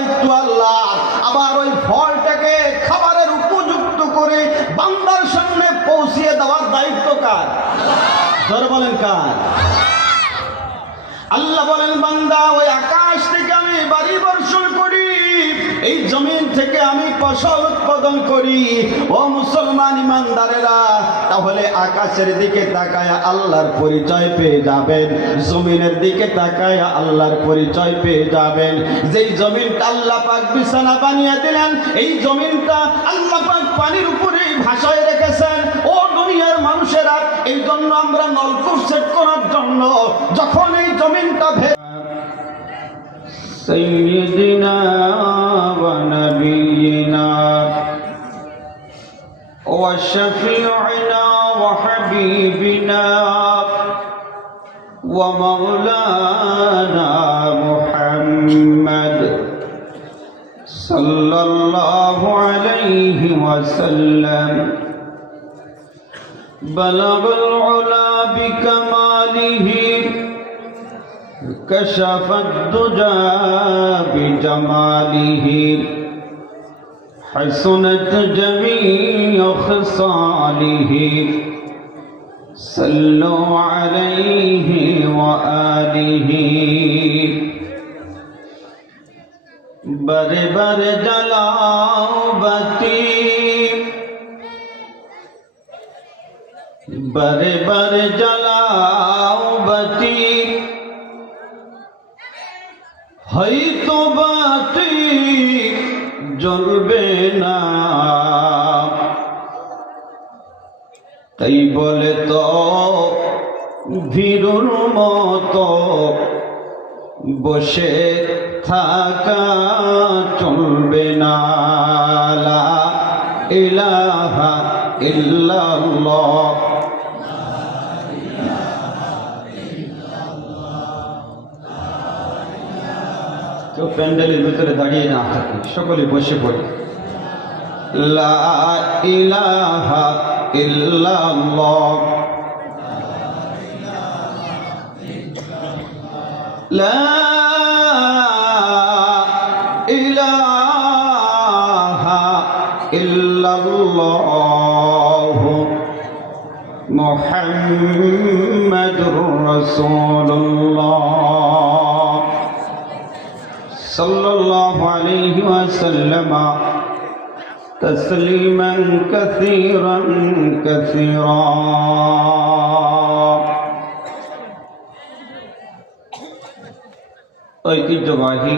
দায়িত্ব আল্লাহ। আবার ওই ফলটাকে খাবারের উপযুক্ত করে বান্দার সামনে পৌঁছিয়ে দেওয়ার দায়িত্ব কার? জোরে বলেন কার? আল্লাহ বলেন, বান্দা ওই আকাশ থেকে আমি বাড়ি বর্ষণ করি, এই জমিন থেকে আমি ফসল উৎপাদন করি। ও মুসলমান ইমানদারেরা, তাহলে আকাশের দিকে তাকায় আল্লাহর পরিচয় পেয়ে যাবেন, জমিনের দিকে তাকায় আল্লাহর পরিচয় পেয়ে যাবেন। যেই জমিনটা আল্লাহ পাক বিছানা বানিয়ে দিলেন, এই জমিনটা আল্লাহ পাক পানির উপরেই ভাসায় রেখেছেন। ও দুনিয়ার মানুষেরা, এই জন্য আমরা নলকূপ সেট করার জন্য যখন এই জমিনটা سيدنا ونبينا وشفيعنا وحبيبنا ومولانا محمد صلى الله عليه وسلم بلغ العلا بكماله كشف الدجى بجماله حسنت جميع خصاله صلوا عليه وآله بر بر جلاؤ بتی بر بر جلاؤ بتی হয়তো বাতি জ্বলবে না, তাই বলে তো ভীরুর মতো বসে থাকা চলবে না। লা ইলাহা ইল্লাল্লাহ। কেউ প্যান্ডেলের ভিতরে দাঁড়িয়ে না থাকে, সকলে বসে পড়ে। লা ইলাহা ইল্লাল্লাহ, লা ইলাহা ইল্লাল্লাহ মুহাম্মাদুর রাসূলুল্লাহ সাল্লাল্লাহু আলাইহি ওয়াসাল্লাম তাসলিমান কাসীরান কাসীরা। ঐতিহ্যবাহী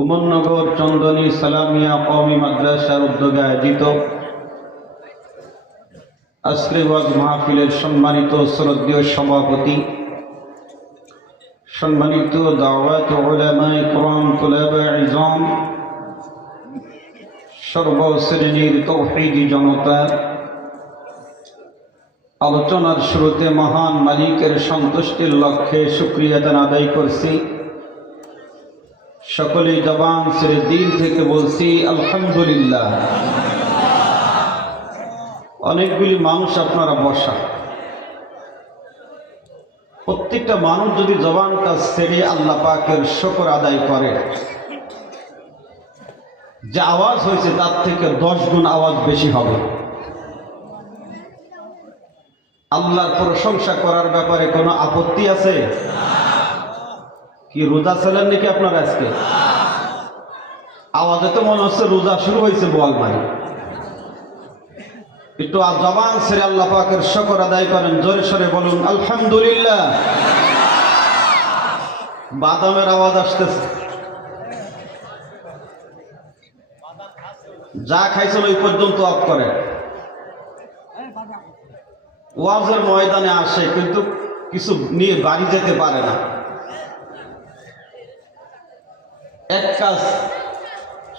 উমরনগর চন্দনী সালামিয়া কওমি মাদ্রাসার উদ্যোগে আয়োজিত আজকের ওয়াজ মাহফিলের সম্মানিত শ্রদ্ধেয় সভাপতি, সম্মানিত দাওয়াত উলামায়ে কিরাম, তুলাবায়ে ইলম, সর্বশ্রেণীর তৌহিদি জনতা, আলোচনার শুরুতে মহান মালিকের সন্তুষ্টির লক্ষ্যে শুকরিয়া আদায় করছি। সকলেই জবান ছেড়ে দিল থেকে বলছি আলহামদুলিল্লাহ। অনেকগুলি মানুষ আপনারা বসা, প্রত্যেকটা মানুষ যদি জবানটা ছেড়ে আল্লাহ পাকের শুকর আদায় করে, যে আওয়াজ হয়েছে তার থেকে 10 গুণ আওয়াজ বেশি হবে। আল্লাহর প্রশংসা করার ব্যাপারে কোনো আপত্তি আছে কি? রোজা ছিলেন নাকি আপনারা আজকে? আওয়াজে তো মনে হচ্ছে রোজা শুরু হয়েছে বোয়ালমারি। একটু জবান ছেড়ে আল্লাহ পাকের শুকর আদায় করেন, জোরে সরে বলুন আলহামদুলিল্লাহ। বাদামের আওয়াজ আসতেছে, যা খাইছেন ওই পর্যন্ত অফ করেন। ওয়াজের ময়দানে আসে কিন্তু কিছু নিয়ে বাড়ি যেতে পারে না। এক কাজ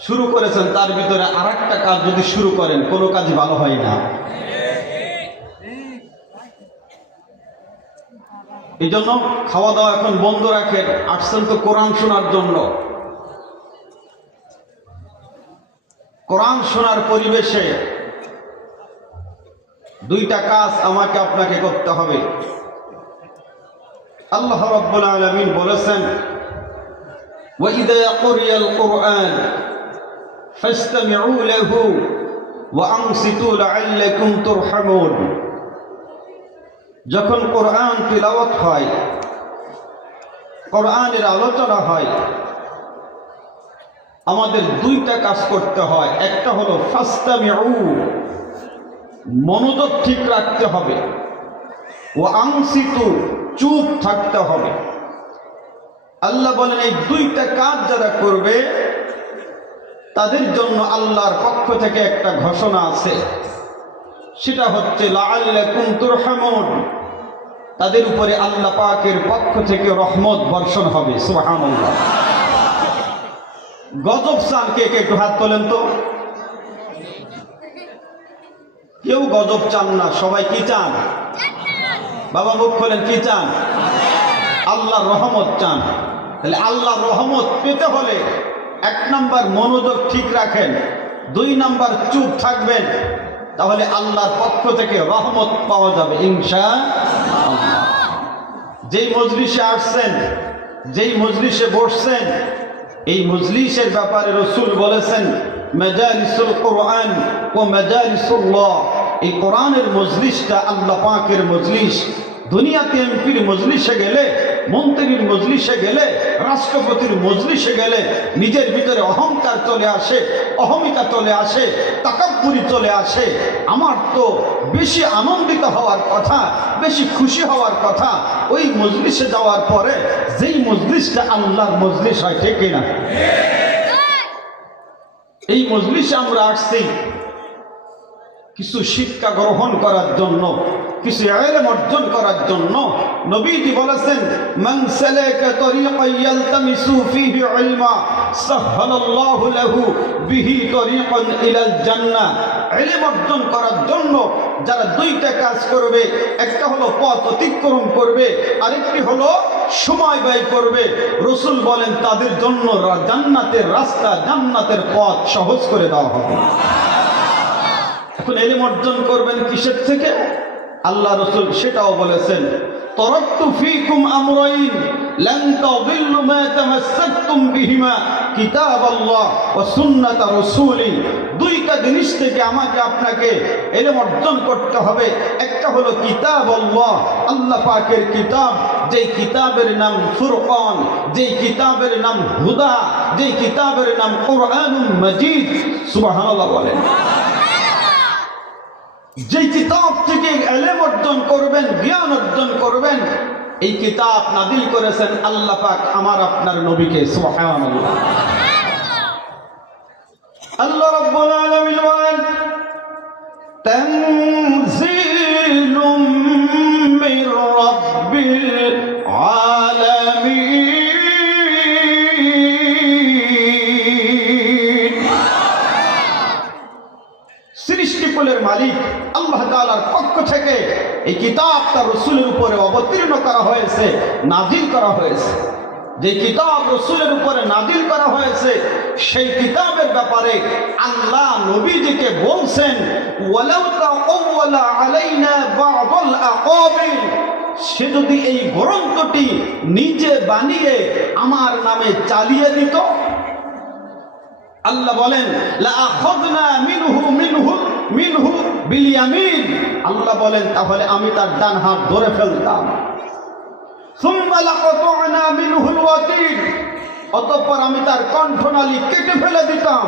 শুরু করেছেন, তার ভিতরে আর একটা কাজ যদি শুরু করেন, কোনো কাজই ভালো হয় না। এই জন্য খাওয়া দাওয়া এখন বন্ধ রাখেন, আসছেন তো কোরআন শোনার জন্য। কোরআন শোনার পরিবেশে দুইটা কাজ আমাকে আপনাকে করতে হবে। আল্লাহ রাব্বুল আলামিন বলেছেন, وإذا قرئ القرآن فاستمعوا له وأنصتوا لعلكم ترحمون। যখন কোরআন তিলাওয়াত হয়, কোরআনের আলোচনা হয়, আমাদের দুইটা কাজ করতে হয়। একটা হলো ফাস্তামিউ, মনোযোগ ঠিক রাখতে হবে, ওয়া আনসিতু, চুপ থাকতে হবে। আল্লাহ বলেন এই দুইটা কাজ যারা করবে তাদের জন্য আল্লাহর পক্ষ থেকে একটা ঘোষণা আছে, সেটা হচ্ছে লাআল্লাকুম তুরহামুন, তাদের উপরে আল্লাহ পাকের পক্ষ থেকে রহমত বর্ষণ হবে। সুবহানাল্লাহ। গজব চান কে কে? একটু হাত তোলেন তো। কেউ গজব চান না, সবাই কি চান? বাবা মুখ খোলেন, কি চান? আল্লাহর রহমত চান। তাহলে আল্লাহর রহমত পেতে হলে 1 নাম্বার মনোযোগ ঠিক রাখেন, 2 নাম্বার চুপ থাকবেন, তাহলে আল্লাহর পক্ষ থেকে রহমত পাওয়া যাবে ইনশাআল্লাহ। যেই মজলিসে আসছেন, যেই মজলিসে বসছেন, এই মজলিসের ব্যাপারে রাসূল বলেছেন মাজালিসুল কোরআন ও মাজালিসুল্লাহ, এই কোরআনের মজলিসটা আল্লাহ পাকের মজলিস। দুনিয়াতে এমপির মজলিসে গেলে, মন্ত্রীর মজলিসে গেলে, রাষ্ট্রপতির মজলিসে গেলে নিজের ভিতরে অহংকার চলে আসে, অহমিকা চলে আসে, তাকাব্বুরি চলে আসে। আমার তো বেশি আনন্দিত হওয়ার কথা, বেশি খুশি হওয়ার কথা ওই মজলিসে যাওয়ার পরে, যেই মজলিসটা আল্লাহর মজলিস হয়, ঠিক কিনা? এই মজলিসে আমরা আসছি কিছু শিক্ষা গ্রহণ করার জন্য, কিছু ইলম অর্জন করার জন্য। নবীজি বলেছেন মান সালাকা তরিকান ইয়ালতামিসু ফীহি ইলমা সাহহালাল্লাহু লাহু বিহি তরিকান ইলাল জান্নাহ। ইলম অর্জন করার জন্য যারা দুইটা কাজ করবে, একটা হলো পথ অতিক্রম করবে, আরেকটি হলো সময় ব্যয় করবে, রাসূল বলেন তাদের জন্য জান্নাতের রাস্তা, জান্নাতের পথ সহজ করে দেওয়া হবে। এখন ইলম অর্জন করবেন কিসের থেকে? আল্লাহ রাসূল সেটাও বলেছেন তারাকতু ফীকুম আমরাইন লান তাদিল্লু মা তামাসসাকতুম বিহিমা কিতাবাল্লাহ ওয়া সুন্নাত রাসূলি। দুইটা জিনিস থেকে আমাকে আপনাকে ইলম অর্জন করতে হবে। একটা হলো কিতাবাল্লাহ, আল্লাহ পাকের কিতাব, যেই কিতাবের নাম ফুরকান, যেই কিতাবের নাম হুদা, যেই কিতাবের নাম কোরআনুল মাজিদ। সুবহানাল্লাহ বলেন। যে কিতাব থেকে ইলম অর্জন করবেন, জ্ঞান অর্জন করবেন, এই কিতাব নাযিল করেছেন আল্লাহ পাক আমার আপনার নবীকে। সুবহানাল্লাহ। আল্লাহ রাব্বুল আলামিন বলেন তানজিলুম মির রাব্বিল আলামিন। সৃষ্টিকুলের মালিক আল্লাহ তাআলার পক্ষ থেকে এই কিতাব তার রাসূলের উপরে অবতীর্ণ করা হয়েছে, নাযিল করা হয়েছে। যে কিতাব রাসূলের উপরে নাযিল করা হয়েছে, সেই কিতাবের ব্যাপারে আল্লাহ নবীজিকে বলছেন ওয়ালাউ তাআওয়ালা আলাইনা বা'দুল আকাবিল, সে যদি এই গ্রন্থটি নিজে বানিয়ে আমার নামে চালিয়ে দিত, আল্লাহ বলেন লা আখাযনা মিনহু বিল ইয়ামিন, আল্লাহ বলেন তাহলে আমি তার ডান হাত ধরে ফেলতাম। সুম্মা লাকাতা'না মিনহুল ওয়াতিন, অতঃপর আমি তার কণ্ঠনালী কেটে ফেলে দিতাম।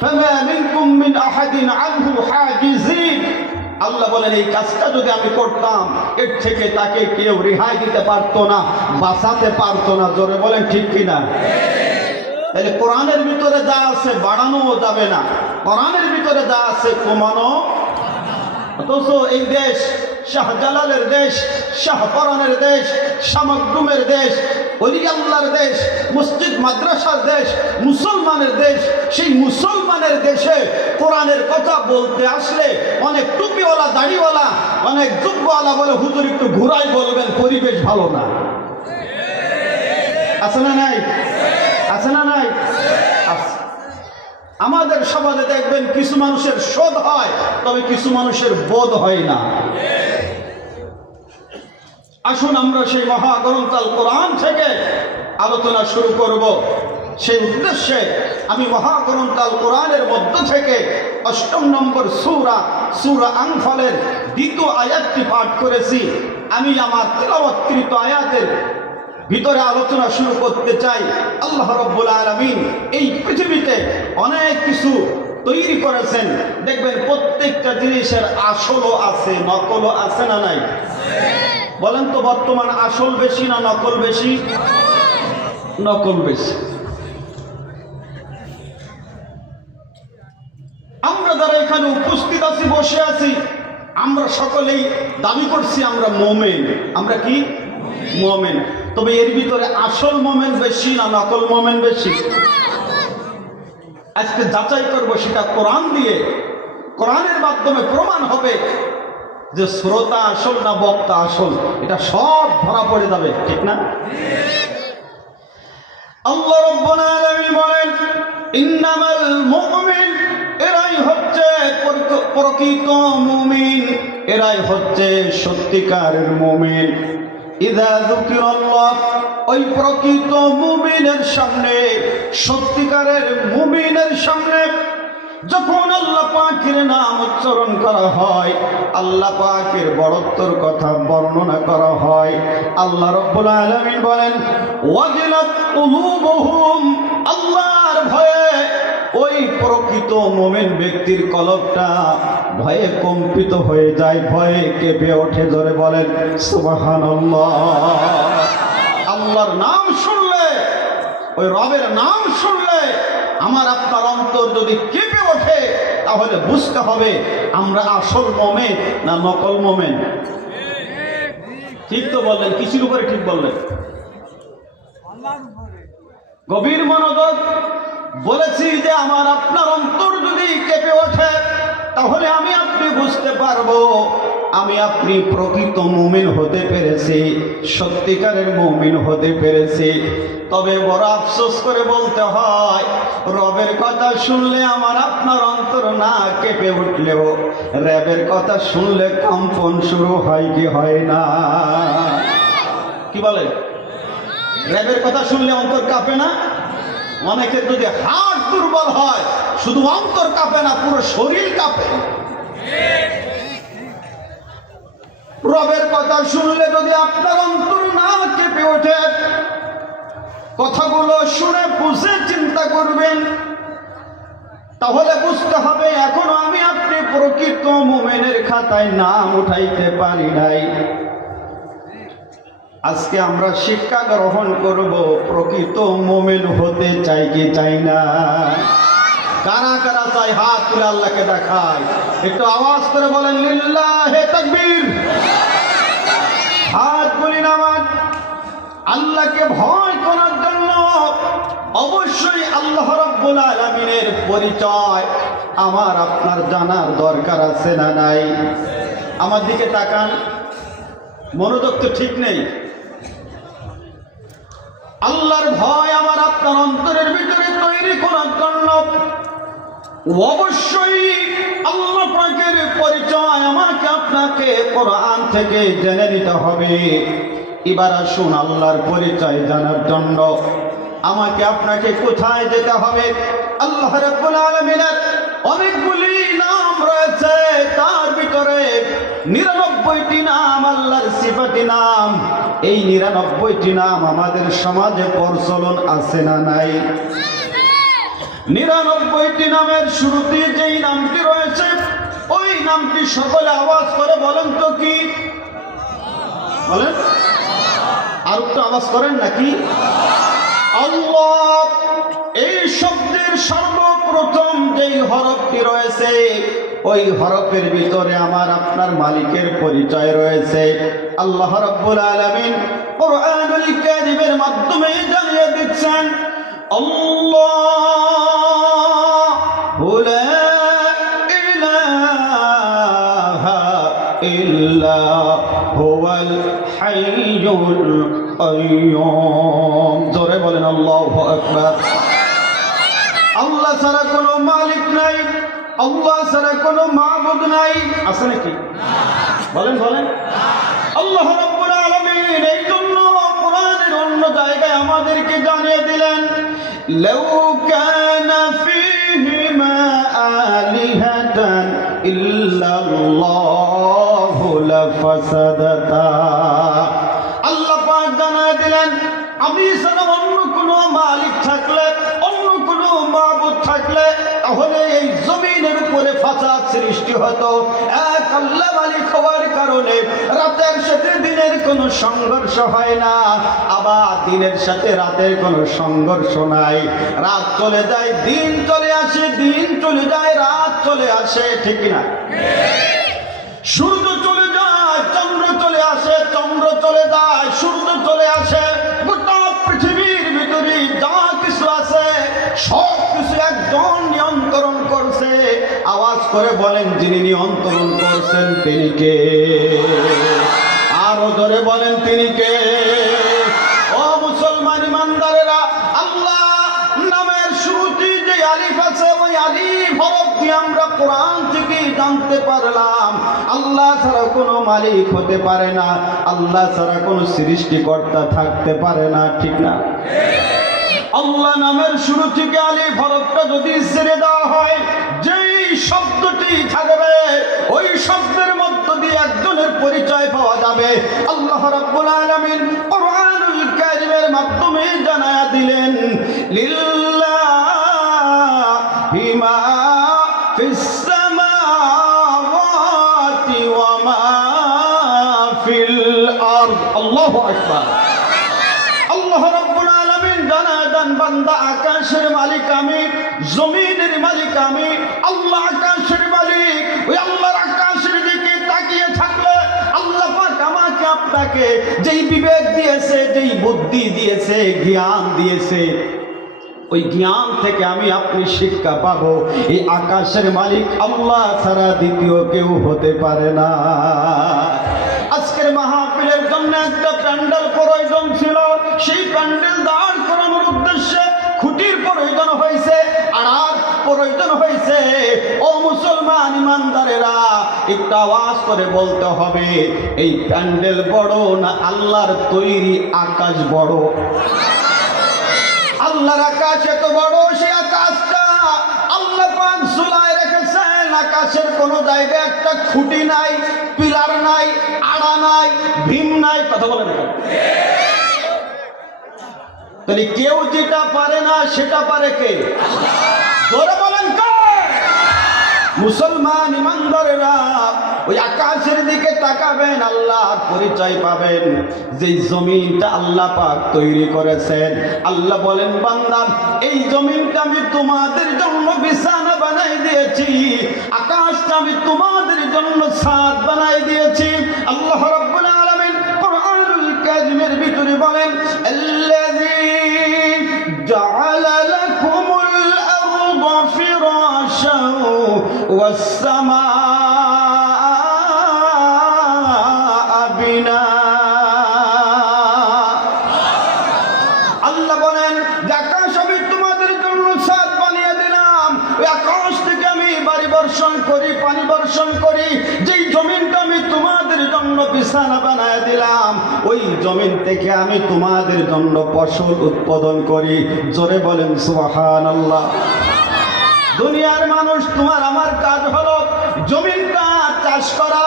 ফামা মিনকুম মিন আহাদিন আনহু হাজিজিন, আল্লাহ বলেন এই কাজটা যদি আমি করতাম, এর থেকে তাকে কেউ রেহাই দিতে পারতো না, বাঁচাতে পারতো না। জোরে বলেন ঠিক কিনা? তাহলে কোরআনের ভিতরে যা আছে বাড়ানো যাবে না, কোরআনের ভিতরে যা আছে কমানো। অথচ এই দেশ শাহজালালের দেশ, শাহপরানের দেশ, শামকদুমের দেশ, ওলি আল্লাহর দেশ, মসজিদ মাদ্রাসার দেশ, মুসলমানের দেশ। সেই মুসলমানের দেশে কোরআনের কথা বলতে আসলে অনেক টুপিওয়ালা, দাড়িওয়ালা, অনেক যুব্বওয়ালা বলে হুজুর একটু ঘুরাই বলবেন, পরিবেশ ভালো না। আছে না নাই? আছে না নাই? আমাদের সমাজে দেখবেন কিছু মানুষের শোধ হয়, তবে কিছু মানুষের বোধ হয় না। আসুন আমরা সেই মহাগ্রন্থ আল কোরআন থেকে আলোচনা শুরু করব। সেই উদ্দেশ্যে আমি মহাগ্রন্থ আল কোরআনের মধ্য থেকে 8 নম্বর সূরা আনফালের 2য় আয়াতটি পাঠ করেছি। আমি আমার তিলাওয়াতকৃত আয়াতের ভিতরে আলোচনা শুরু করতে চাই। আল্লাহ রাব্বুল আলামিন এই পৃথিবীতে অনেক কিছু তৈরি করেছেন। দেখবেন প্রত্যেকটা জিনিসের আসলও আছে, নকলও আছে না নাই? বলেন তো, বর্তমান আসল বেশি না নকল বেশি? নকল বেশি। আমরা যারা এখানে উপস্থিত আছি, বসে আছি, আমরা সকলেই দাবি করছি আমরা মোমেন। আমরা কি? মোমেন। তবে এর ভিতরে আসল মোমেন বেশি না নকল মোমেন বেশি? আজকে যাচাই করবো সেটা কোরআন দিয়ে। কোরআনের মাধ্যমে প্রমাণ হবে যে শ্রোতা আসল না বক্তা আসল, এটা সব ধরা পড়ে যাবে, ঠিক না? আল্লাহ রাব্বুল আলামিন বলেন, ইন্নামাল মুমিন, এরাই হচ্ছে প্রকৃত মুমিন, এরাই হচ্ছে সত্যিকারের মুমিন। ইযা যুকিরাল্লাহ, ওই প্রকৃত মুমিনের সামনে, সত্যিকারের মুমিনের সামনে যখন আল্লাহ পাকের নাম উচ্চারণ করা হয়, আল্লাহ পাকের বড়ত্বর কথা বর্ণনা করা হয়, আল্লাহ রাব্বুল আলামিন বলেন, ওয়াজিলাত কুলুবুহুম, আল্লাহর ভয়ে ওই প্রকৃত মুমিন ব্যক্তির কলবটা ভয়ে কম্পিত হয়ে যায়, ভয়ে কেঁপে ওঠে। জোরে বলেন সুবহানাল্লাহ। আল্লাহর নাম শুনলে, ওই রবের নাম শুনলে আমার আপনার অন্তর যদি কেঁপে ওঠে, তাহলে বুঝতে হবে আমরা আসল মোমেন না নকল মোমেন। ঠিক তো বললেন? কিসের উপরে ঠিক বললেন? গভীর মনোযোগ। বলেছি যে আমার আপনার অন্তর যদি কেঁপে ওঠে, তাহলে আমি আপনি বুঝতে পারবো আমি আপনি প্রকৃত মুমিন হতে পেরেছি, সত্যিকারের মুমিন হতে পেরেছি। তবে বড় আফসোস করে বলতে হয়, রবের কথা শুনলে আমার আপনার অন্তর না কেঁপে উঠলেও রবের কথা শুনলে কম্পন শুরু হয় কি হয় না? কি বলে? রবের কথা শুনলে অন্তর কাঁপে না? অনেকের যদি হাত দুর্বল হয়, শুধু অন্তর কাঁপে না, পুরো শরীর কাঁপে। রবের কথা শুনলে যদি আপনার অন্তর না কেঁপে ওঠে, কথাগুলো শুনে বুঝে চিন্তা করবেন, তাহলে বুঝতে হবে এখনো আমি আপনি প্রকৃত মুমিনের খাতায় নাম উঠাইতে পারি নাই। আজকে আমরা শিক্ষা গ্রহণ করব, প্রকৃত মুমিন হতে চাই কি চাই না? কারা কারা চাই? হাত তুলে আল্লাহকে দেখায়, একটু আওয়াজ করে বলেন লিল্লাহে তাকবীর। হাত বলি নামাজ। আল্লাহকে ভয় করার জন্য অবশ্যই আল্লাহ রাব্বুল আলামিনের পরিচয় আমার আপনার জানার দরকার আছে না নাই? আমার দিকে তাকান, মনোযোগ তো ঠিক নেই। আল্লাহর ভয় আমার আপনার অন্তরের ভিতরে তৈরি করার জন্য অবশ্যই আল্লাহ পাকের পরিচয় আমাকে আপনাকে কোরআন থেকে জেনে নিতে হবে। এবার আসুন আল্লাহর পরিচয় জানার জন্য আমাকে আপনাকে কোথায় যেতে হবে? আল্লাহ রাব্বুল আলামিনের অনেকগুলি নাম রয়েছে, তার ভিতরে 99টি নাম আল্লাহর সিফাতি নাম। এই 99টি নাম আমাদের সমাজে প্রচলন আছে না নাই? 99টি নামের শুরুতে যেই নামটি রয়েছে, ওই নামটি সকলে আওয়াজ করে বলেন তো কি? বলেন, আর একটু আওয়াজ করেন নাকি? আল্লাহ। এই শব্দের সর্বপ্রথম যেই হরফটি রয়েছে, ওই হরফের ভিতরে আমার আপনার মালিকের পরিচয় রয়েছে। আল্লাহ রাব্বুল আলামিন কুরআনুল কারীমের মাধ্যমে জানিয়ে দিচ্ছেন, আল্লাহু লা ইলাহা ইল্লা হুয়াল হাইয়ুল কাইয়্যুম। জোরে বলেন আল্লাহু আকবার। আল্লাহ ছাড়া কোনো মালিক নাই, আল্লাহ ছাড়া কোনো মাবুদ নাই, আছে নাকি? বলেন বলেন। আল্লাহ রাব্বুল আলামিন এই জন্য কোরআনের অন্য জায়গায় আমাদেরকে لو كان فيهما آلهة إلا الله لفسدتا আল্লাহ পাক জানায় দিলেন আমি ছাড়া অন্য কোনো মালিক থাকলে অন্য কোনো মাবুদ থাকলে তাহলে এই জমিনের উপরে ফাসাদ সৃষ্টি হতো। এক আল্লাহ মালিক হওয়ার কারণে রাতের সাথে দিনের কোনো সংঘর্ষ হয় না, আবার দিনের সাথে রাতের কোনো সংঘর্ষ নাই। রাত চলে যায় দিন চলে আসে, দিন চলে যায় রাত চলে আসে, ঠিক না? সূর্য চলে যায় চন্দ্র চলে আসে, চন্দ্র চলে যায় সূর্য চলে আসে। গোটা পৃথিবীর ভিতরে যা কিছু আছে সব কিছু একজন নিয়ন্ত্রণ করছে। আওয়াজ করে বলেন যিনি নিয়ন্ত্রণ করছেন তিনি কে? আরো জোরে বলেন তিনি কে? ও মুসলমান ইমানদারেরা, আল্লাহ নামের শুরুতে যে আলিফ আছে ওই আলিফ হরফ দিয়ে আমরা কোরআন থেকে জানতে পারলাম আল্লাহ ছাড়া কোনো মালিক হতে পারে না, আল্লাহ ছাড়া কোনো সৃষ্টিকর্তা থাকতে পারে না, ঠিক না? আল্লাহ নামের শুরু থেকে আলিফ হরফটা যদি ছেড়ে দেওয়া হয় যেই শব্দটি থাকবে ওই শব্দের মধ্য দিয়ে একজনের পরিচয় পাওয়া যাবে। আল্লাহ রাব্বুল আলামিন কোরআনুল কারীমের মাধ্যমে জানায়া দিলেন লিল্লাহি মা ফিস সামাওয়াতি ওয়া মা ফিল আরদ। আল্লাহু আকবার। আল্লাহ রাব্বুল আলামিন জানায় দেন বান্দা আকাশের মালিক আমি, জমিনের মালিক আমি। আল্লাহ আকাশের মালিক, ওই আল্লাহর আকাশের দিকে তাকিয়ে থাকলে আল্লাহ পাক আমাকে আপনাকে যেই বিবেক দিয়েছে, যেই বুদ্ধি দিয়েছে, জ্ঞান দিয়েছে, ওই জ্ঞান থেকে আমি আপনি শিক্ষা পাবো এই আকাশের মালিক আল্লাহ ছাড়া দ্বিতীয় কেউ হতে পারে না। আজকের মাহফিলের জন্য একটা প্যান্ডেল প্রয়োজন ছিল, সেই প্যান্ডেল দাঁড় করানোর উদ্দেশ্যে খুঁটির প্রয়োজন হয়েছে, আর প্রয়োজন হয়েছে। ও মুসলমান ইমানদারেরা, একটু আওয়াজ করে বলতে হবে এই প্যান্ডেল বড় না আল্লাহর তৈরি আকাশ বড়? আল্লাহর আকাশ এত বড়, সেই আকাশটা আল্লাহ পাক ঝুলায় রেখেছেন। আকাশের কোনো জায়গায় একটা খুঁটি নাই, পিলার নাই, আড়া নাই, ভীম নাই। কথা বলেন না? তাহলে কেউ যেটা পারে না সেটা পারে কে? জোরে বলেন কে? মুসলমান ইমানদারেরা, ওই আকাশের দিকে তাকাবেন আল্লাহর পরিচয় পাবেন। যে জমিনটা আল্লাহ পাক তৈরি করেছেন, আল্লাহ বলেন বান্দা এই জমিনটা আমি তোমাদের জন্য বিছানা বানাই দিয়েছি, আকাশটা আমি তোমাদের জন্য ছাদ বানাই দিয়েছি। আল্লাহ রাব্বুল আলামিন কোরআনুল কারীমের ভিতরে বলেন আল্লাযী জাআলা লাকুমুল আরদা ফিরাশান ওয়াস সামাআ বিনা। আল্লাহ বলেন যে আকাশ আমি তোমাদের জন্য ছাদ বানিয়ে দিলাম, ওই আকাশ থেকে আমি বাড়ি বর্ষণ করি, পানি বর্ষণ করি। যেই জমিনটা আমি তোমাদের জন্য বিছানা বানায় দিলাম ওই জমিন থেকে আমি তোমাদের জন্য ফসল উৎপাদন করি। জোরে বলেন সুবহানাল্লাহ। দুনিয়ার মানুষ তোমার আমার কাজ হলো জমিনটা চাষ করা,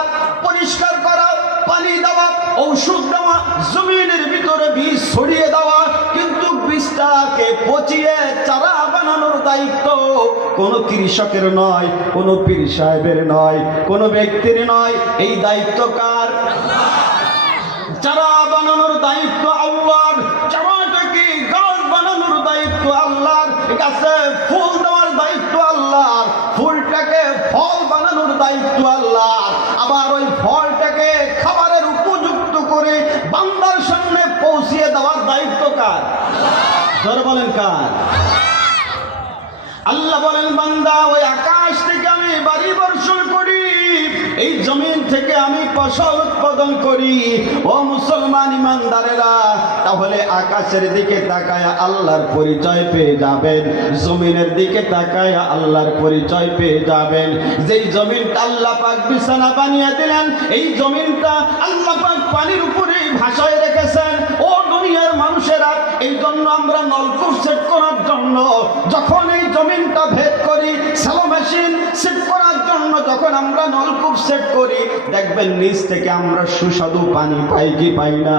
পরিষ্কার করা, পানি দেওয়া, ঔষধ দেওয়া, জমিনের ভিতরে বীজ ছড়িয়ে দেওয়া। কিন্তু বীজটাকে পচিয়ে চারা বানানোর দায়িত্ব কোনো কৃষকের নয়, কোনো পীর সাহেবের নয়, কোনো ব্যক্তির নয়। এই দায়িত্ব কার? চারা বানানোর দায়িত্ব আল্লাহর। চারাটাকে গাছ বানানোর দায়িত্ব আল্লাহর। গাছে ফুল দেওয়ার দায়িত্ব আল্লাহর। ফুলটাকে ফল বানানোর দায়িত্ব আল্লাহর। আবার ওই ফলটাকে খাবারের উপযুক্ত করে বান্দার সামনে পৌঁছিয়ে দেওয়ার দায়িত্ব কার? জোরে বলেন কার? আল্লাহ বলেন বান্দা ওই আকাশ থেকে আমি বাড়ি বর্ষণ করি, এই জমিন থেকে আমি ফসল উৎপাদন করি। ও মুসলমান ইমানদারেরা, তাহলে আকাশের দিকে তাকায় আল্লাহর পরিচয় পেয়ে যাবেন, জমিনের দিকে তাকায় আল্লাহর পরিচয় পেয়ে যাবেন। যেই জমিনটা আল্লাহ পাক বিছানা বানিয়ে দিলেন, এই জমিনটা আল্লাহ পাক পানির উপরেই ভাসায় রেখেছেন। ও দুনিয়ার মানুষেরা, এই জন্য আমরা নলকূপ সেট করার জন্য সেট করার জন্য যখন আমরা নলকূপ সেট করি, দেখবেন নিচ থেকে আমরা সুস্বাদু পানি পাই কি পাই না?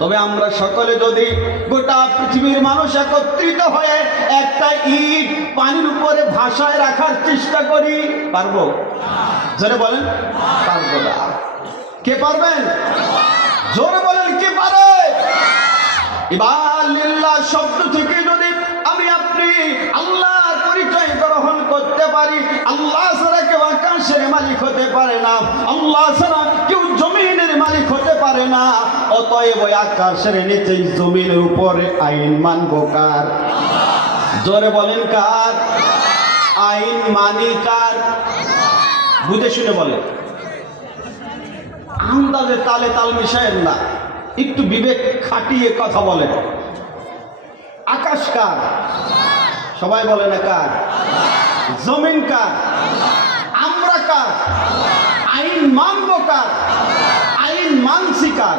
তবে আমরা সকলে যদি গোটা পৃথিবীর মানুষ একত্রিত হয়ে একটা ইট পানির উপরে ভাসায় রাখার চেষ্টা করি, পারবো? জোরে বলেন, পারবো না। কে পারবেন? জোরে বলেন, কে পারে? ইবালিল্লাহ শব্দ থেকে যদি আমি আপনি আল্লাহর পরিচয় গ্রহণ করতে পারি, আল্লাহ ছাড়া কেউ আকাশের মালিক হতে পারে না, আল্লাহ ছাড়া কেউ জমিনের মালিক হতে পারে না। অতএব ওই আকাশের নিচে জমিনের উপরে আইন মানবো কার? জোরে বলেন, কার? আইন মানি কার? বুঝে শুনে বলেন, আন্দাজে তালে তাল মিশায়েন না, একটু বিবেক খাটিয়ে কথা বলেন। আকাশ কার? সবাই বলে না কার? জমিন কার? আমরা কার? আইন মানব কার? আইন মানছি কার?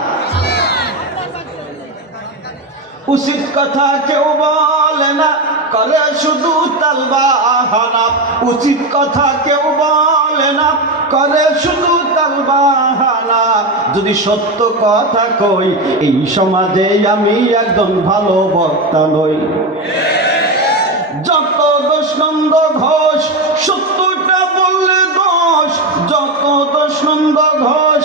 উচিত কথা কেউ বলে না, করে শুধু তাল বাহানা। উচিত কথা কেউ বলে না, করে শুধু তাল বাহানা। যদি সত্য কথা কই, এই সমাজে আমি একজন ভালো বক্তা নই। যত দোষ নন্দ ঘোষ, সত্যটা বললে দোষ। যত দোষ নন্দ ঘোষ,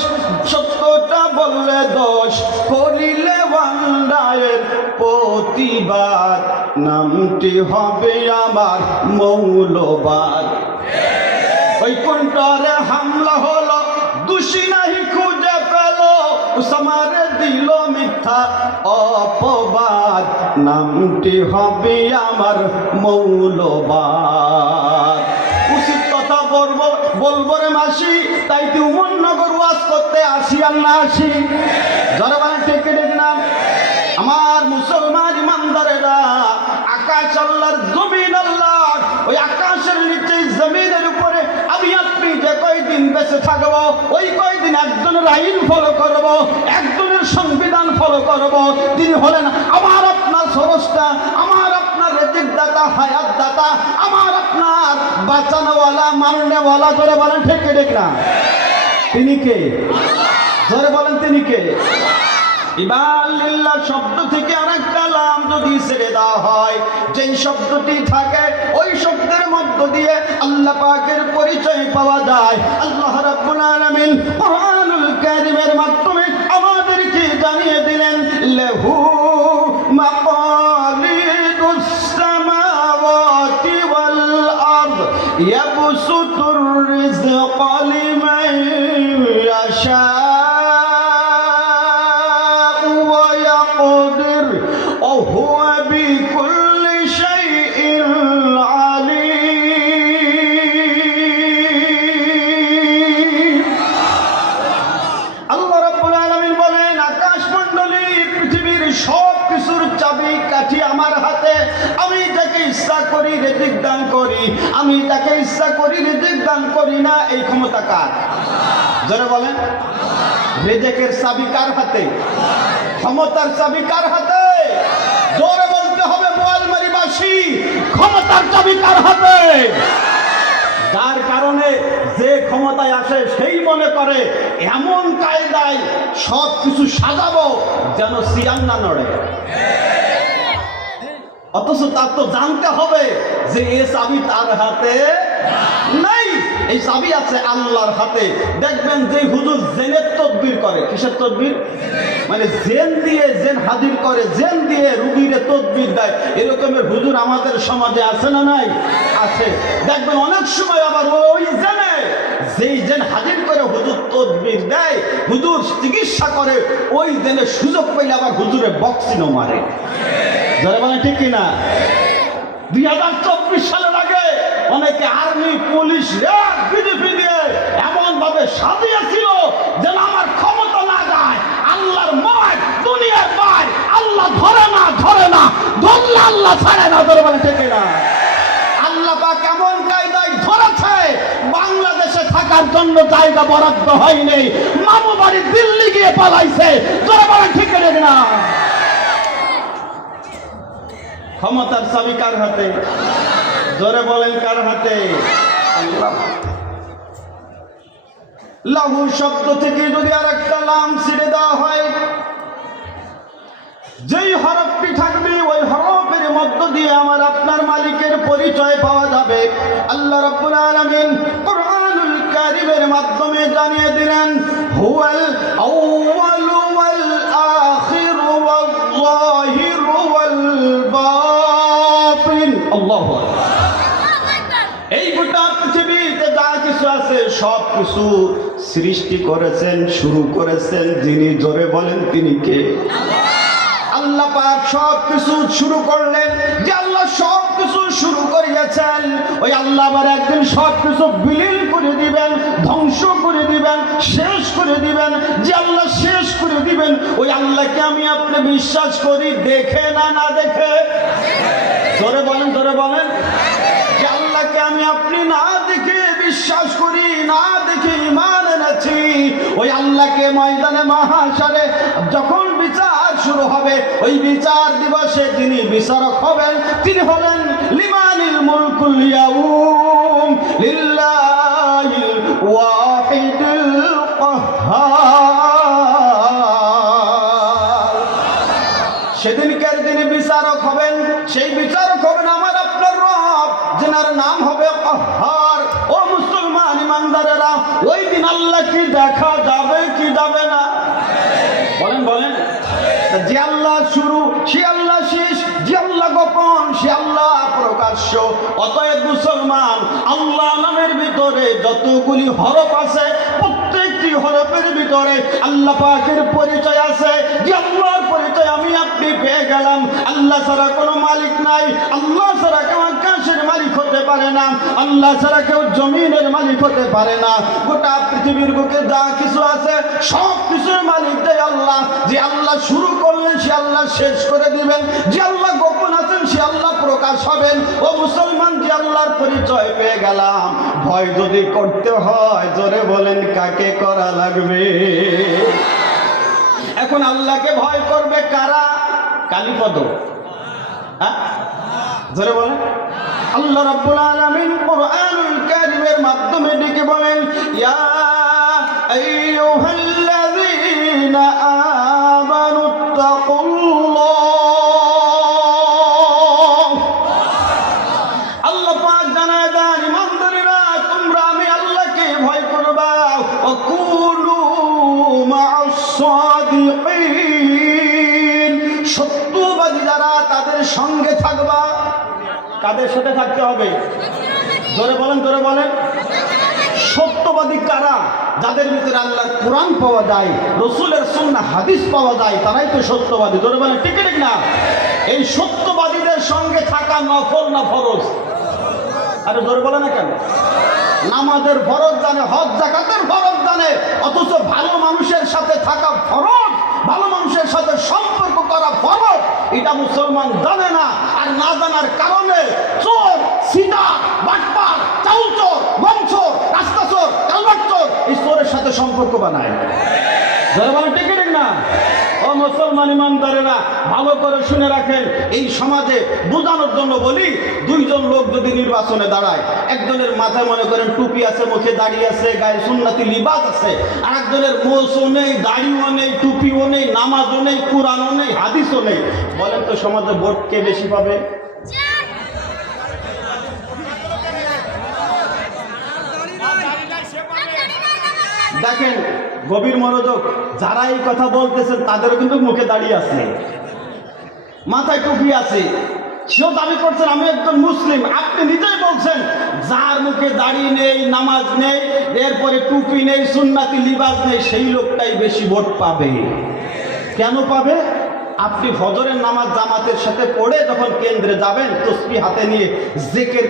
সত্যটা বললে দোষ। করিলে বান্দায়ের প্রতিবাদ, নামটি হবে আমার মৌলবাদ। ওই কোনটারে হামলা হলো, দোষী নাহি খুঁজে পেল, উসামারে দিল মিথ্যা অপবাদ, নামটি হবে আমার মৌলবাদ। উচিত কথা বলবো রে মাসি, তাই তুই উমরনগর ওয়াজ করতে আসি আর না আসি? যারা মানে টেকে ডেকে না আমার মুসলমান ইমানদারেরা, আকাশ আল্লাহর, জমিন আল্লাহর। ওই আকাশের নিচে জমিনের উপরে আমি আপনি যে কয়দিন বেঁচে থাকবো, ওই কয়দিন একজনের আইন ফলো করব, একজনের সংবিধান ফলো করব। তিনি হলেন আমার আপনার স্রষ্টা, আমার আপনার রিজিক দাতা, হায়াত দাতা, আমার আপনার বাঁচানোওয়ালা, মারনেওয়ালা। জোরে বলেন ঠিক ঠিক না? তিনি কে? জোরে বলেন, তিনি কে? ইবালিল্লাহ শব্দ থেকে আরেক কালাম যদি ছেড়ে দেওয়া হয়, যেই শব্দটি থাকে ওই শব্দের মধ্য দিয়ে আল্লাহ পাকের পরিচয় পাওয়া যায়। আল্লাহ রাব্বুল আলামিন কুরআনুল কারীমের মাধ্যমে আমাদেরকে জানিয়ে দিলেন, লাহু মাকালিদুস সামাওয়াতি ওয়াল আরদ ইয়াবসুতুর রিজকা লিমান ইয়াশা وهو بكل شيء عليم। আল্লাহ রাব্বুল আলামিন বলেন, আকাশ মণ্ডলী, পৃথিবীর সব কিছুর চাবি কাঠি আমার হাতে। আমি যাকে ইচ্ছা করি রিজিক দান করি, আমি যাকে ইচ্ছা করি রিজিক দান করি না। এই ক্ষমতা কার? যারা বলেন, রিজিকের চাবি কার হাতে? ক্ষমতার চাবি কার হাতে? জোরে বলতে হবে বোয়ালমারীবাসী, ক্ষমতার চাবি কার হাতে? যার কারণে যে ক্ষমতায় আসে সেই মনে করে এমন কায়দায় সব কিছু সাজাবো যেন সিয়াম না নড়ে। অথচ তার তো জানতে হবে যে এই চাবি তার হাতে নাই, এই চাবি আছে আল্লাহর হাতে। দেখবেন যে হুজুর জেনের তদবির করে, কিসের তদবির? মানে জেন দিয়ে জেন হাজির করে, জেন দিয়ে রুগীরে তদবির দেয়। এরকমের হুজুর আমাদের সমাজে আছে না নাই? আছে। দেখবেন অনেক সময় আবার ওই জেনে, যেই জেন হাজির করে হুজুর তদবির দেয়, হুজুর চিকিৎসা করে, ওই জেনে সুযোগ পেলে আবার হুজুরে বক্সিনও মারে। যারা মানে ঠিক কিনা? 2024 সালের আগে অনেকে আর্মি, পুলিশ, র্যাব, বিজেপি দিয়ে এমন ভাবে সাজিয়েছিল যেন আমার ক্ষমতা না যায়। আল্লাহর মায়, দুনিয়ার মায়, আল্লাহ ধরে না, ধরলে আল্লাহ ছাড়ে না। ধরে বলে ঠিক না? আল্লাহ পাক কেমন কায়দায় ধরেছে, বাংলাদেশে থাকার জন্য জায়গা বরাদ্দ হয়নি, মামু বাড়ি দিল্লি গিয়ে পালাইছে। ধরে বলে ঠিক না? ক্ষমতার চাবি কার হাতে? জোরে বলেন কার হাতে? আল্লাহ। লাহু শব্দ থেকে যদি আর একটা লাম ছিড়ে দেওয়া হয়, যেই হরফটি থাকবে ওই হরফের মধ্য দিয়ে আমার আপনার মালিকের পরিচয় পাওয়া যাবে। আল্লাহ রাব্বুল আলামিন কুরআনুল কারীমের মাধ্যমে জানিয়ে দিলেন, হুয়াল আউয়ালু ওয়াল আখিরু ওয়াল যাহিরু ওয়াল বাতিন। আল্লাহু আকবার। এই গোটা পৃথিবীতে যা কিছু আছে সব কিছু সৃষ্টি করেছেন, শুরু করেছেন যিনি। জোরে বলেন তিনি কে? আল্লাহ পাক সব কিছু শুরু করলেন। যে আল্লাহ সব কিছু শুরু করিয়েছেন ওই আল্লাহ আবার একদিন সব কিছু বিলীন করে দিবেন, ধ্বংস করে দিবেন, শেষ করে দিবেন। যে আল্লাহ শেষ করে দিবেন ওই আল্লাহকে আমি আপনি বিশ্বাস করি, দেখে না না দেখে? জোরে বলেন, জোরে বলেন। যে আল্লাহকে আমি আপনি না দেখে বিশ্বাস করি, না দেখে ঈমান এনেছি, ওই আল্লাহকে ময়দানে মাহশারে যখন বিচার শুরু হবে ওই বিচার দিবসে যিনি বিচারক হবেন তিনি হলেন লিমানিল মুলকুল ইয়াউম লিল্লাহিল ওয়াহিদুল কাহ্হার। সেদিনকার যিনি বিচারক হবেন সেই বিচারক হবেন আমার আপনার রব, যেনার নাম হবে কাহ্হার। ও মুসলমান ইমানদারেরা, ওই দিন আল্লাহকে দেখা যাবে কি যাবে না? বলেন বলেন। যে আল্লাহ শুরু সে আল্লাহ শেষ, যে আল্লাহ গোপন সে আল্লাহ প্রকাশ্য। অতএব মুসলমান, আল্লাহ নামের ভিতরে যতগুলি হরফ আছে প্রত্যেকটি হরফের ভিতরে আল্লাহ পাকের পরিচয় আছে। যে আল্লাহর পরিচয় আমি আপনি পেয়ে গেলাম। আল্লাহ ছাড়া কোনো মালিক নাই, আল্লাহ ছাড়া কেউ আকাশের মালিক হতে পারে না, আল্লাহ ছাড়া কেউ জমিনের মালিক হতে পারে না। গোটা পৃথিবীর বুকে যা কিছু আছে সব কিছুর মালিক দেয় আল্লাহ। যে আল্লাহ শুরু করলেন সে আল্লাহ শেষ করে দিবেন, যে আল্লাহ গোপন আছেন সে আল্লাহ প্রকাশ হবেন। ও মুসলমান, যে আল্লাহর পরিচয় পেয়ে গেলাম, ভয় যদি করতে হয় জোরে বলেন কাকে করা লাগবে? এখন আল্লাহকে ভয় করবে কারা? কালীপদ, হ্যাঁ জোরে বলেন। আল্লাহ রাব্বুল আলামিন কুরআনুল কারীমের মাধ্যমে ডেকে বলেন, ইয়া আইয়ুহাল্লাযীনা আমানুত্তাকুল্লাহ। আল্লাহ পাক জানায় দেন, ইমানদারেরা তোমরা আমি আল্লাহকে ভয় করবা। ওয়া কুলু মা'আস সাদিকিন, সত্যবাদী যারা তাদের সঙ্গে থাকবা। কাদের সাথে থাকতে হবে? জোরে বলেন, জোরে বলেন। সত্যবাদী কারা? যাদের ভিতরে আল্লাহর কোরআন পাওয়া যায়, রসুলের সুন্নাহ হাদিস পাওয়া যায়, তারাই তো সত্যবাদী। জোরে বলেন ঠিক ঠিক না? এই সত্যবাদীদের সঙ্গে থাকা নফল না ফরজ? আরে জোরে বলে না কেন? নামাজের ফরজ জানে, হজ যাকাতের ফরজ জানে, অথচ ভালো মানুষের সাথে থাকা ফরজ, ভালো মানুষের সাথে সম্পর্ক করা ফরজ, এটা মুসলমান জানে না। আর না জানার কারণে চোর, সিটার, বাটপার, চাউচোর, গমচোর, রাস্তাচোর, কালবাটচোর এই চোরের সাথে সম্পর্ক বানায়। জয়বান ঠিক ঠিক না? ও মুসলমান ইমানদারেরা, ভালো করে শুনে রাখেন। এই সমাজে বোঝানোর জন্য বলি, দুইজন লোক যদি নির্বাচনে দাঁড়ায়, একজনের মাথায় মনে করেন টুপি আছে, মুখে দাড়ি আছে, গায়ে সুন্নতি লিবাস আছে, আর একজনের মোছও নেই, দাড়িও নেই, টুপিও নেই, নামাজও নেই, কোরআনও নেই, হাদিসও নেই। বলেন তো সমাজে ভোট কে বেশি পাবে? দেখেন গভীর মনোযোগ, যারা এই কথা বলতেছেন তাদেরও কিন্তু মুখে দাঁড়িয়ে আছে, মাথায় টুপি আছে, সেও দাবি করছেন আমি একজন মুসলিম। আপনি নিজেই বলছেন যার মুখে দাড়ি নেই, নামাজ নেই, এরপরে টুপি নেই, সুন্নাতি লিবাস নেই, সেই লোকটাই বেশি ভোট পাবে। কেন পাবে? আপনি ফজরের নামাজ জামাতের সাথে পড়ে যখন কেন্দ্রে যাবেন, তসবিহ হাতে নিয়ে জিকির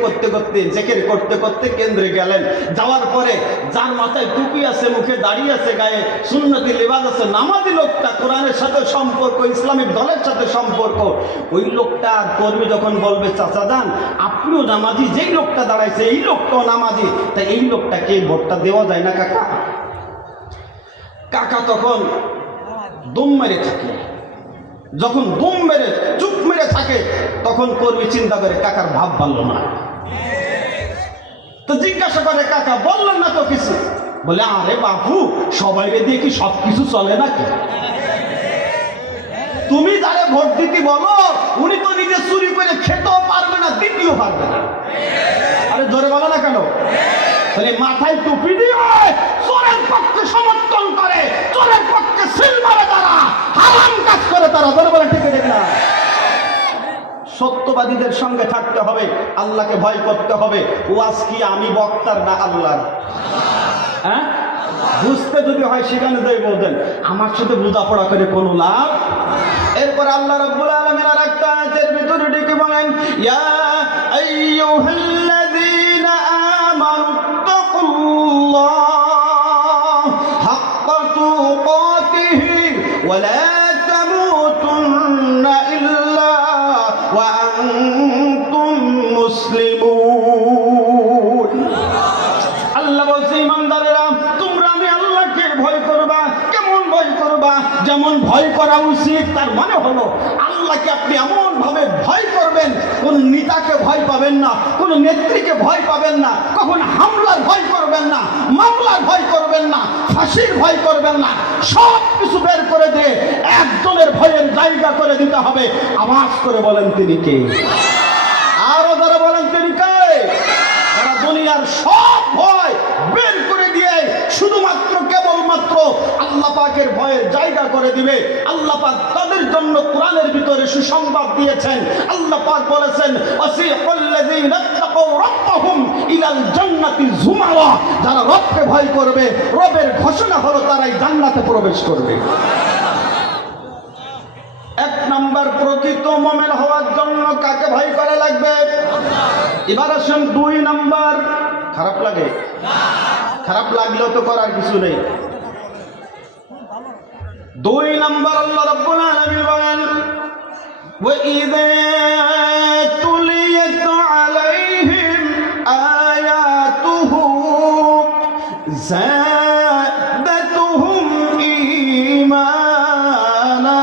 করতে করতে কেন্দ্রে গেলেন, যাওয়ার পরে যার মাথায় টুপি আছে, মুখে দাঁড়িয়ে আছে, গায়ে সুন্নতি লিবাস আছে, নামাজি লোকটা, কোরআনের সাথে সম্পর্ক, ইসলামিক দলের সাথে সম্পর্ক, ওই লোকটা কর্মী যখন বলবে চাচা যান আপনিও নামাজি, যেই লোকটা দাঁড়াইছে এই লোকটাও নামাজি, তাই এই লোকটাকে ভোটটা দেওয়া যায় না কাকা? কাকা তখন দম মেরে থাকে। যখন দম মেরে চুপ মেরে থাকে তখন কর্মী চিন্তা করে কাকার ভাব ভালো না, তো জিজ্ঞাসা করে কাকা বললেন না তো কিছু, বলে আরে বাপু সবাইকে দিয়ে কি সবকিছু চলে নাকি? তুমি যারে ভোট দিতে বলো উনি তো নিজে চুরি করে খেতেও পারবে না, দিতেও পারবে না। আরে জোরে বলো না কেন? তাহলে মাথায় টুপি দিয়ে চোরের পক্ষে সমর্থন করে, চোরের পক্ষে সিল মারে তারা, হারাম কাজ করে তারা। জোরে বলে ঠিক ঠিক না? সত্যবাদীদের সঙ্গে থাকতে হবে, আল্লাহকে ভয় করতে হবে। ওয়াজ কি আমি বক্তার না আল্লাহর? হ্যাঁ, বুঝতে যদি হয় সেখানে যাই বলতেন, আমার সাথে বোঝাপড়া করে কোনো লাভ। এরপর আল্লাহ রাব্বুল আলামিন আর একটা আয়াতের ভিতরে ডেকে বলেন, ইয়া আইয়ুহাল্লাযীনা আমানুত্তাকুল্লাহ হাক্কা তুকাতিহি ওয়া লা তামুতুন্না ইল্লা ওয়া আনতুম মুসলিমুন। আল্লাহ বলছে ইমানদারেরা তোমরা আমি আল্লাহকে ভয় করবা। কেমন ভয় করবা? যেমন ভয় করা উচিত। তার মানে হলো আল্লাহকে আপনি এমন ভাবে ভয় করবেন, কোন নেতাকে ভয় পাবেন না, কোন নেত্রীকে ভয় পাবেন না, কখন হামলার ভয় করবেন না, মামলার ভয় করবেন না, ফাঁসির ভয় করবেন না। সব কিছু বের করে দিয়ে একজনের ভয়ের জায়গা করে দিতে হবে। আওয়াজ করে বলেন তিনি কে? আরো যারা বলেন তিনি কে? যারা দুনিয়ার সব ভয় বের করে দিয়ে শুধুমাত্র কেবলমাত্র আল্লাহ পাকের ভয়ের জায়গা করে দিবে। আল্লাহ পাক তাদের জন্য কোরআনের ভিতরে সুসংবাদ দিয়েছেন। আল্লাহ পাক বলেছেন ওয়াসিকাল্লাযীনা তাকাউ রাব্বাহুম ইলাল জান্নাতি যুমারা। যারা রবকে ভয় করবে, রবের ঘোষণা হলো তারাই জান্নাতে প্রবেশ করবে। এক নাম্বার প্রকৃত মুমিন হওয়ার জন্য কাকে ভয় করা লাগবে? এবার আসেন 2 নাম্বার। খারাপ লাগে? খারাপ লাগলেও তো করার কিছু নেই। 2 নাম্বার আল্লাহ রাব্বুল আলামিন বলেন ওয়া ইযা তুলিয়াত আলাইহিম আয়াতুহু যাদাতুহুম ঈমানা।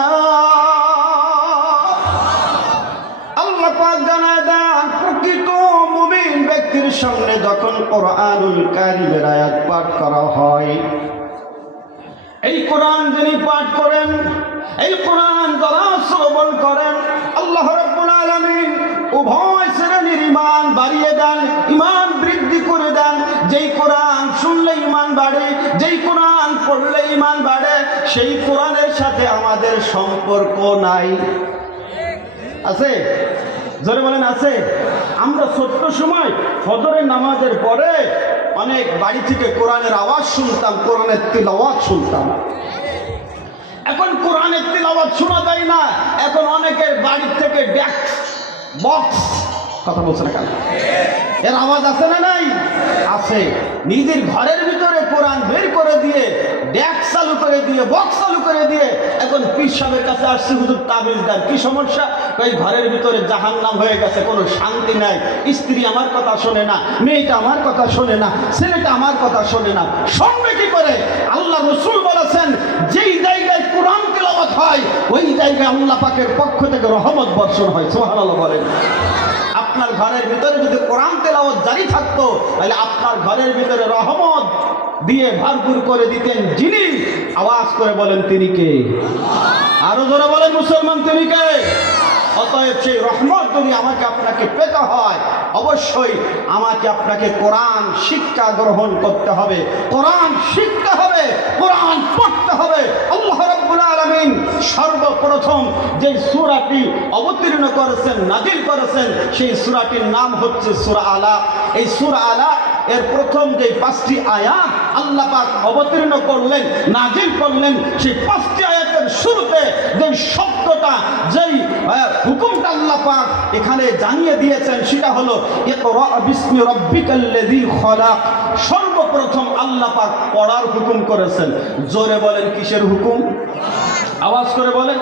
আল্লাহ পাক জানায় দেন প্রকৃত মুমিন ব্যক্তির সামনে যখন কোরআনুল কারীমের আয়াত পাঠ করা হয়, এই কোরআন যিনি পাঠ করেন, এই কোরআন যারা শ্রবণ করেন, আল্লাহ রাব্বুল আলামিন উভয় শ্রেণীর ঈমান বাড়িয়ে দেন, ঈমান বৃদ্ধি করে দেন। যেই কোরআন শুনলে ঈমান বাড়ে, যেই কোরআন পড়লে ঈমান বাড়ে, সেই কোরআনের সাথে আমাদের সম্পর্ক নাই। আছে? জোরে বলেন আছে? আমরা ছোট্ট সময় ফজরের নামাজের পরে অনেক বাড়ি থেকে কোরআনের আওয়াজ শুনতাম, কোরআনের তিলাওয়াত শুনতাম। এখন কোরআনের তিলাওয়াত শোনা যায় না। এখন অনেকের বাড়ি থেকে ডেস্ক বক্স, কথা বলছে না কেন? এর আওয়াজ আছে না নাই? আছে। নিজের ঘরের ভিতরে কোরআন বের করে দিয়ে, ডেস্ক চালু করে দিয়ে, বক্স চালু করে দিয়ে এখন পীর সাহেবের কাছে আসছে, হুজুর তাবিজ দেন। কি সমস্যা? এই ঘরের ভিতরে জাহান্নাম হয়ে গেছে, কোনো শান্তি নাই, স্ত্রী আমার কথা শোনে না, মেয়েটা আমার কথা শোনে না, ছেলেটা আমার কথা শোনে না। শুনবে কি করে? আল্লাহ রাসূল বলেছেন যেই জায়গায় কোরআন তেলাওয়াত হয় ওই জায়গায় আল্লাহ পাকের পক্ষ থেকে রহমত বর্ষণ হয়। সুবহানাল্লাহ বলেন। আপনার ঘরের ভিতরে যদি কোরআন তেলাওয়াত জারি থাকতো তাহলে আপনার ঘরের ভিতরে রহমত দিয়ে ভরপুর করে দিতেন যিনি। আওয়াজ করে বলেন তিনি কে? আরো জোরে বলেন মুসলমান তিনি কে? অতএব সেই রহমত যদি আমাকে আপনাকে পেতে হয় অবশ্যই আমাকে আপনাকে কোরআন শিক্ষা গ্রহণ করতে হবে, কোরআন শিখতে হবে, কোরআন পড়তে হবে। আল্লাহ রাব্বুল আলামিন সর্বপ্রথম যে সূরাটি অবতীর্ণ করেছেন, নাজিল করেছেন, সেই সূরাটির নাম হচ্ছে সূরা আলাক। এই সূরা আলাক এর প্রথম যে 5টি আয়াত আল্লাহ পাক অবতীর্ণ করলেন, নাজিল করলেন, সেই 5টি আয়াতের শুরুতে যে শব্দটা, যেই হুকুমটা আল্লাহ পাক এখানে জানিয়ে দিয়েছেন সেটা হলো ইকরা বিসমি রাব্বিকাল্লাযী খলাক। সর্বপ্রথম আল্লাহ পাক পড়ার হুকুম করেছেন। জোরে বলেন কিসের হুকুম? আওয়াজ করে বলেন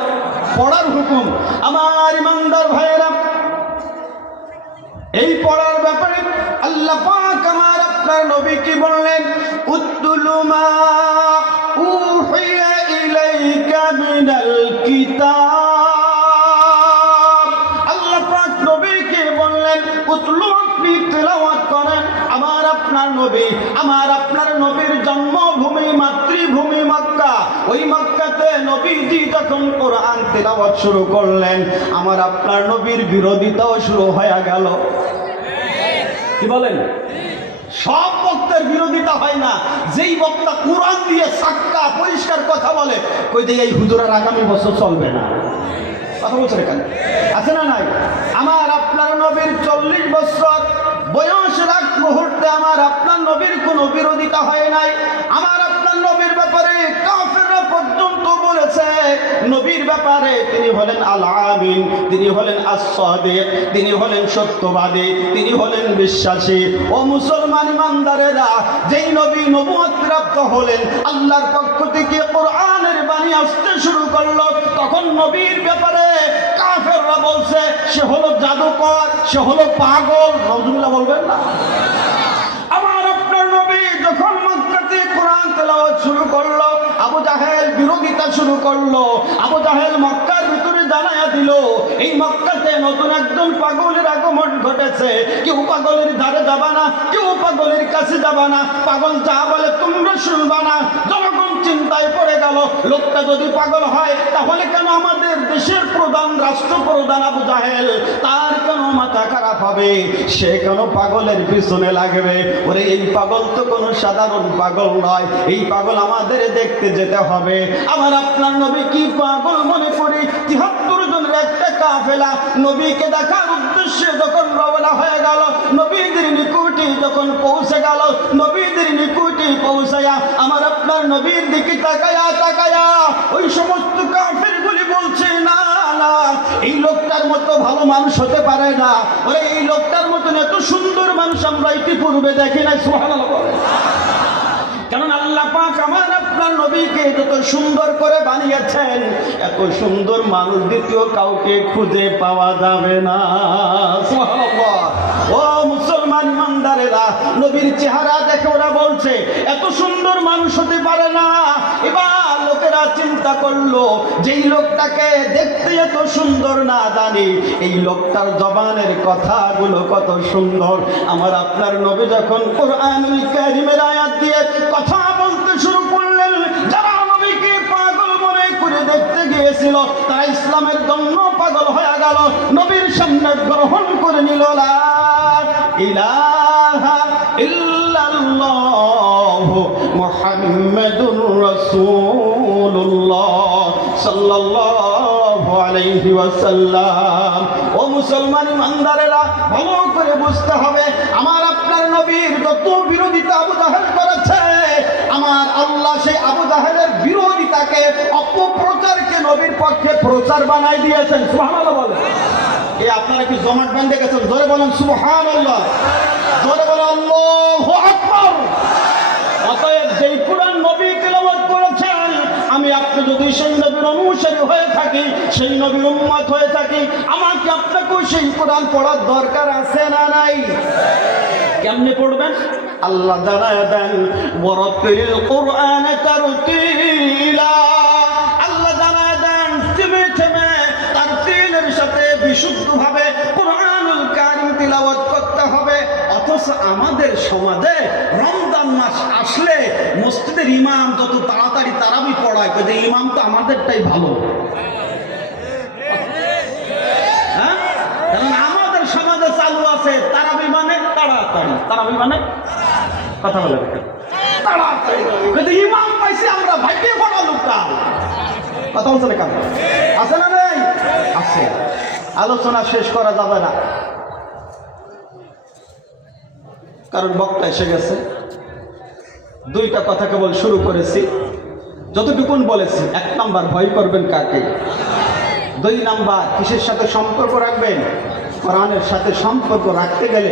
পড়ার হুকুম। আমার ইমানদার ভাইয়েরা, এই পড়ার ব্যাপারে আল্লাহ পাক আমার আপনার নবী কি বললেন? উতলু মা উহিয়া ইলাইকা মিনাল কিতাব। আল্লাহ পাক নবীকে বললেন উতলু, আপনি নবী, আমার আপনার নবীর জন্মভূমি মাতৃভূমি মক্কা। ওই মক্কাতে নবীজি যখন কোরআন তেলাওয়াত শুরু করলেন, আমার আপনার নবীর বিরোধিতাও শুরু হয়ে গেল। কি বলেন? সব বক্তার বিরোধিতা হয় না। যেই বক্তা কোরআন দিয়ে সাক্কা পরিষ্কার কথা বলে, কই দিয়ে এই হুজুরের আগামী বছর চলবে না। কথা বলছেন এখানে আছে না নাই? আমার আপনার নবীর 40 বছর বয়সের আগ মুহূর্তে আমার আপনার নবীর কোনো বিরোধিতা হয় নাই। আমার আপনার নবীর ব্যাপারে কাফেররা পর্যন্ত বলেছে, নবীর ব্যাপারে তিনি হলেন আল আমিন, তিনি হলেন আস-সাদিক, তিনি হলেন সত্যবাদী, তিনি হলেন বিশ্বাসী। ও মুসলমান ইমানদারেরা, যেই নবী নবুয়ত প্রাপ্ত হলেন, আল্লাহর পক্ষ থেকে কোরআনের বাণী আসতে শুরু করলো, তখন নবীর ব্যাপারে কাফেররা বলছে সে হলো জাদুকর, সে হলো পাগল। নাউজুবিল্লাহ বলবেন না? আমার আপনার নবী যখন মক্কাতে কোরআন তেলাওয়াত শুরু করলো, আবু জাহেল বিরোধিতা শুরু করলো। আবু জাহেল মক্কার ভিতরে জানায়া দিল, এই মক্কাতে নতুন একজন পাগলের আগমন ঘটেছে। কেউ পাগলের ধারে যাবা না, কেউ পাগলের কাছে যাবা না, পাগল যা বলে তোমরা শুনবা না। জনগণ চিন্তায় পড়ে গেল, লোকটা যদি পাগল হয় তাহলে কেন আমাদের দেশের প্রধান রাষ্ট্রপ্রধান আবু জাহেল, তার কেন মাথা খারাপ হবে, সে কেন পাগলের পিছনে লাগবে? ওরে এই পাগল তো কোনো সাধারণ পাগল নয়, এই পাগল আমাদের দেখতে যেতে হবে। আমার আপনার নবী কি পাগল মনে করি 73 জনের একটা কাফেলা নবীকে দেখার উদ্দেশ্যে যখন রওনা হয়ে গেল, নবীদের নিকটে যখন পৌঁছে গেল, নবীদের নিকটে পৌঁছায়া আমার আপনার নবীর দিকে তাকায়া তাকায়া ওই সমস্ত কাফেরগুলি বলছে, না না, এই লোকটার মতো ভালো মানুষ হতে পারে না। ওরে এই লোকটার মতন এত সুন্দর মানুষ আমরা ইতিপূর্বে দেখি নাই। সুবহানাল্লাহ বলেন। কারণ আল্লাহ পাক আমার আপনার নবীকে যত সুন্দর করে বানিয়েছেন, এত সুন্দর মানুষ দ্বিতীয় কাউকে খুঁজে পাওয়া যাবে না। সুবহানাল্লাহ। ও মুসলমান ইমানদারেরা, নবীর চেহারা দেখে ওরা বলছে এত সুন্দর মানুষ হতে পারে না। এবার লোকেরা চিন্তা করলো, যেই লোকটাকে দেখতে এত সুন্দর না জানি, এই লোকটার জবানের কথাগুলো কত সুন্দর। আমার আপনার নবী যখন কোরআনুল কারীমের আয়াত দিয়ে কথা বলতে শুরু করলেন, যারা নবীকে পাগল মনে করে দেখতে গিয়েছিল, তারা ইসলামের জন্য পাগল হয়ে গেল, নবীর সামনে গ্রহণ করে নিল। লা ইলাহা ইল্লাল্লাহ মুহাম্মাদুর রাসূলুল্লাহ সাল্লাল্লাহু আলাইহি ওয়াসাল্লাম। ও মুসলমান ইমানদারেরা, ভালো করে বুঝতে হবে, আমার আপনার নবীর যত বিরোধিতা আবু জাহেল করেছে, আমার আল্লাহ সেই আবু জাহেলের বিরোধিতাকে, অপপ্রচারকে নবীর পক্ষে প্রচার বানাই দিয়েছেন। সুবহানাল্লাহ বলেন। এই আপনারা কি জমাট বেঁধে গেছেন? জোরে বলেন সুবহানাল্লাহ, জোরে বলেন আল্লাহু আকবার। অতএব যেই কোরআন নবী তেলাওয়াত করেছেন, আমি আপনি যদি সেই নবীর অনুসারী হয়ে থাকি, সেই নবীর উম্মত হয়ে থাকি, আমাকে আপনাকেও সেই কোরআন পড়ার দরকার আছে না নাই? কেমনে পড়বেন? আল্লাহ জানায় দেন, ওয়ারাতিল কোরআন তারতিলা। আল্লাহ জানায় দেন, থেমে থেমে তারতিলের সাথে বিশুদ্ধভাবে কোরআনুল কারীম তিলাওয়াত করতে হবে। অথচ আমাদের সমাজে রমজান মাস আসলে মসজিদের ইমাম যত তাড়াতাড়ি তারাবি পড়ায়, যে ইমাম তো আমাদেরটাই ভালো। হ্যাঁ, কারণ আমাদের সমাজে চালু আছে তারাবি মানে তাড়াতাড়ি, তারাবি মানে কথা বলে তাড়াতাড়ি, কিন্তু ইমাম পাইছি আমরা ভাইকে পড়া লোকটা। কথা বলছে না? কারণ আছে না নেই? আছে। আলোচনা শেষ করা যাবে না, কারণ বক্তা এসে গেছে। দুইটা কথা কেবল শুরু করেছি, যতটুকুন বলেছি। 1 নাম্বার, ভয় করবেন কাকে? 2 নাম্বার, কিসের সাথে সম্পর্ক রাখবেন? কোরআনের সাথে সম্পর্ক রাখতে গেলে